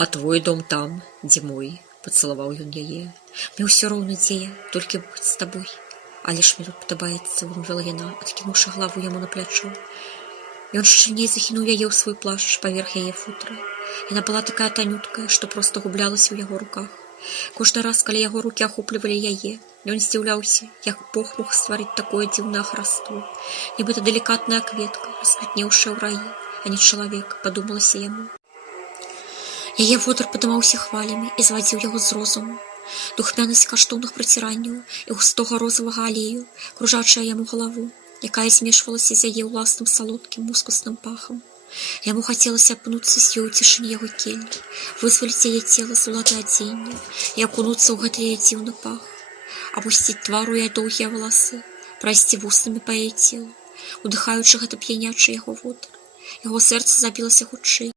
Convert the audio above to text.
А твой дом там, дзе мой, пацалаваў ён яе. Мне ўсё роўна, дзе я, толькі быць з табой. Але ж мне тут падабаецца, вымовіла яна, адкінуўшы галаву яму на плячо. Ён шчыльней захінуў яе ў свой плашч паверх яе футра. Яна была такая танюткая, што проста гублялася ў яго руках. Кожны раз, калі яго рукі ахоплівалі яе, ён здзіўляўся, як Бог мог стварыць такое дзіўнае хараство. Нібыта далікатная кветка, расквітнеўшая ў раі, а не чалавек, падумалася яму. Яе водар падымаўся хвалямі і звадзіў яго з розуму. Духмянасць каштоўных прыціранняў і густога розавага алею, кружачая яму галаву, якая змешвалася з яе ўласным салодкім мускусным пахам. Яму хацелася апынуцца з ёй у цішыні яго кельні, вызваліць яе цела з улады адзення і акунуцца ў гэты яе дзіўны пах, апусціць твару яе доўгія валасы, прайсці вуснамі па яе целу, удыхаючы гэта п'янячы яго водар. Яго сэрца забілася хутчэй.